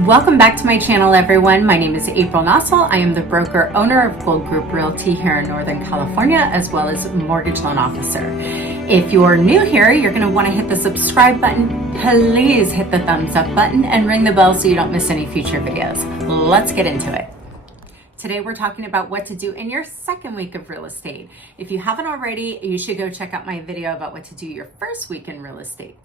Welcome back to my channel, everyone. My name is April Nossel. I am the broker owner of Gold Group Realty here in Northern California, as well as mortgage loan officer. If you're new here, you're going to want to hit the subscribe button. Please hit the thumbs up button and ring the bell so you don't miss any future videos. Let's get into it. Today we're talking about what to do in your second week of real estate. If you haven't already, you should go check out my video about what to do your first week in real estate.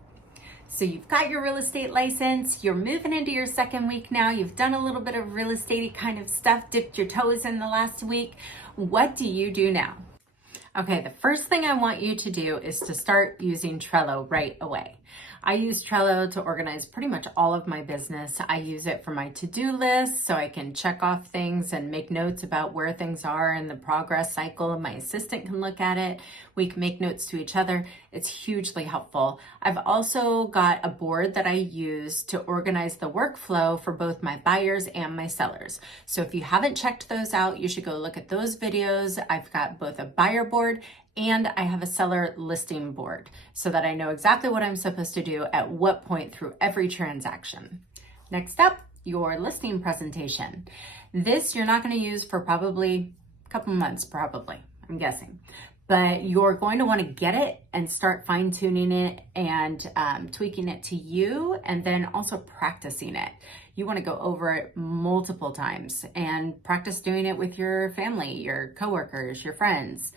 So you've got your real estate license, you're moving into your second week now, you've done a little bit of real estate kind of stuff, dipped your toes in the last week. What do you do now? Okay, the first thing I want you to do is to start using Trello right away. I use Trello to organize pretty much all of my business. I use it for my to-do list so I can check off things and make notes about where things are in the progress cycle. My assistant can look at it. We can make notes to each other. It's hugely helpful. I've also got a board that I use to organize the workflow for both my buyers and my sellers. So if you haven't checked those out, you should go look at those videos. I've got both a buyer board and I have a seller listing board so that I know exactly what I'm supposed to do at what point through every transaction. Next up, your listing presentation. This you're not going to use for probably a couple months, I'm guessing. But you're going to want to get it and start fine-tuning it and tweaking it to you, and then also practicing it. You want to go over it multiple times and practice doing it with your family, your coworkers, your friends.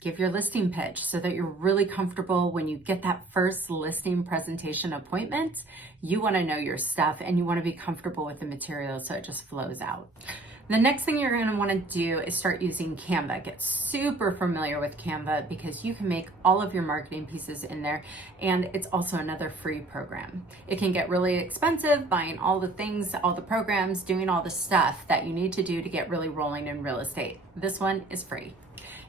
Give your listing pitch so that you're really comfortable when you get that first listing presentation appointment. You want to know your stuff and you want to be comfortable with the material so it just flows out. The next thing you're going to want to do is start using Canva. Get super familiar with Canva because you can make all of your marketing pieces in there, and it's also another free program. It can get really expensive buying all the things, all the programs, doing all the stuff that you need to do to get really rolling in real estate. This one is free.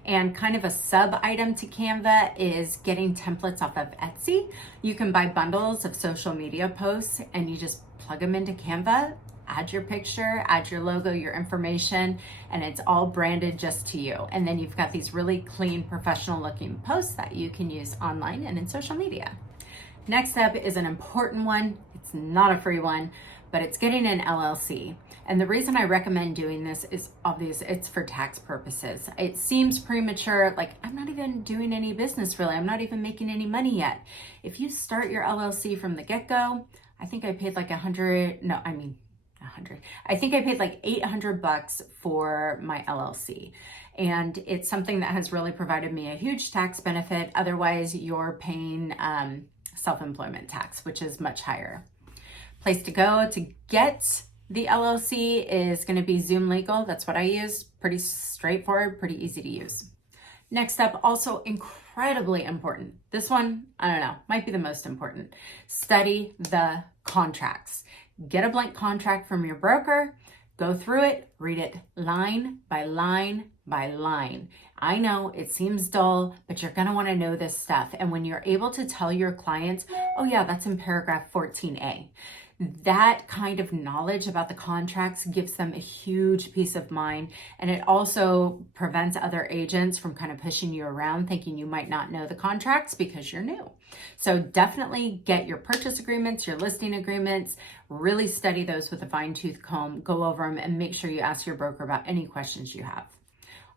And kind of a sub item to Canva is getting templates off of Etsy. You can buy bundles of social media posts and you just plug them into Canva, add your picture, add your logo, your information, and it's all branded just to you. And then you've got these really clean, professional looking posts that you can use online and in social media. Next up is an important one. It's not a free one, but it's getting an LLC. And the reason I recommend doing this is obvious. It's for tax purposes. It seems premature, like I'm not even doing any business really. I'm not even making any money yet. If you start your LLC from the get-go, I think I paid like $100. I think I paid like $800 for my LLC. And it's something that has really provided me a huge tax benefit. Otherwise, you're paying self-employment tax, which is much higher. Place to go to get the LLC is going to be Zoom Legal. That's what I use. Pretty straightforward, pretty easy to use. Next up, also incredibly important. This one, I don't know, might be the most important. Study the contracts. Get a blank contract from your broker, go through it, read it line by line by line. I know it seems dull, but you're gonna wanna know this stuff. And when you're able to tell your clients, oh yeah, that's in paragraph 14A. That kind of knowledge about the contracts gives them a huge peace of mind. And it also prevents other agents from kind of pushing you around thinking you might not know the contracts because you're new. So definitely get your purchase agreements, your listing agreements, really study those with a fine-tooth comb, go over them and make sure you ask your broker about any questions you have.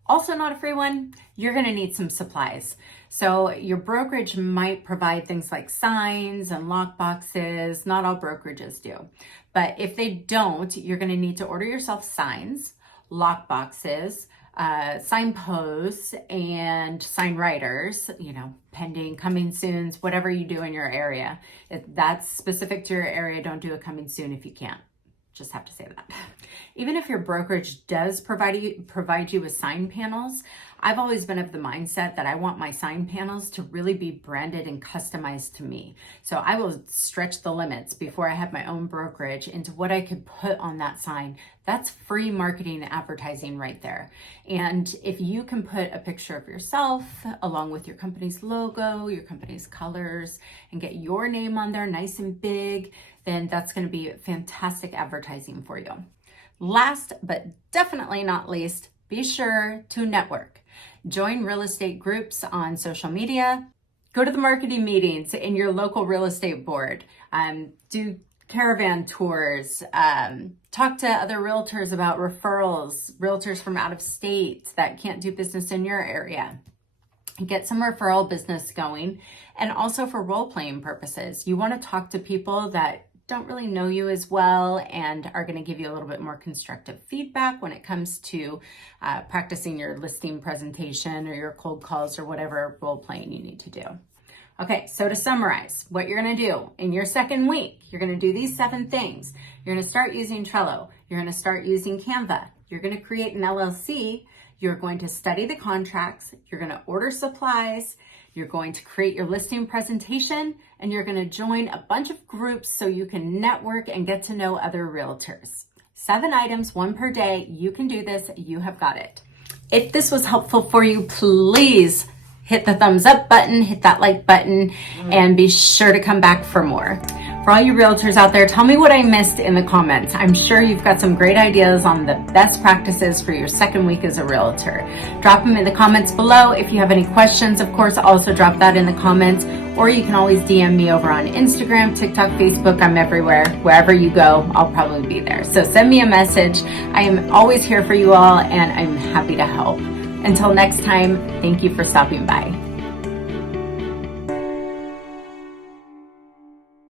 Also not a free one, you're gonna need some supplies. So your brokerage might provide things like signs and lock boxes. Not all brokerages do. But if they don't, you're gonna need to order yourself signs, lock boxes, signposts, and sign writers, pending, coming soons, whatever you do in your area. If that's specific to your area, don't do a coming soon if you can't. Just have to say that. Even if your brokerage does provide you with sign panels, I've always been of the mindset that I want my sign panels to really be branded and customized to me. So I will stretch the limits before I have my own brokerage into what I could put on that sign. That's free marketing and advertising right there. And if you can put a picture of yourself along with your company's logo, your company's colors, and get your name on there nice and big, then that's going to be fantastic advertising for you. Last, but definitely not least, be sure to network. Join real estate groups on social media. Go to the marketing meetings in your local real estate board. Do caravan tours, talk to other realtors about referrals, realtors from out of state that can't do business in your area. Get some referral business going. And also for role-playing purposes, you want to talk to people that don't really know you as well and are going to give you a little bit more constructive feedback when it comes to practicing your listing presentation or your cold calls or whatever role-playing you need to do. Okay, so to summarize, what you're gonna do in your second week, you're gonna do these 7 things. You're gonna start using Trello. You're gonna start using Canva. You're gonna create an LLC. You're going to study the contracts. You're gonna order supplies. You're going to create your listing presentation, and you're gonna join a bunch of groups so you can network and get to know other realtors. 7 items, 1 per day. You can do this. You have got it. If this was helpful for you, please hit the thumbs up button, hit that like button, and be sure to come back for more. For all you realtors out there, tell me what I missed in the comments. I'm sure you've got some great ideas on the best practices for your second week as a realtor. Drop them in the comments below. If you have any questions, of course, also drop that in the comments, or you can always DM me over on Instagram, TikTok, Facebook. I'm everywhere. Wherever you go, I'll probably be there. So send me a message. I am always here for you all, and I'm happy to help. Until next time, thank you for stopping by.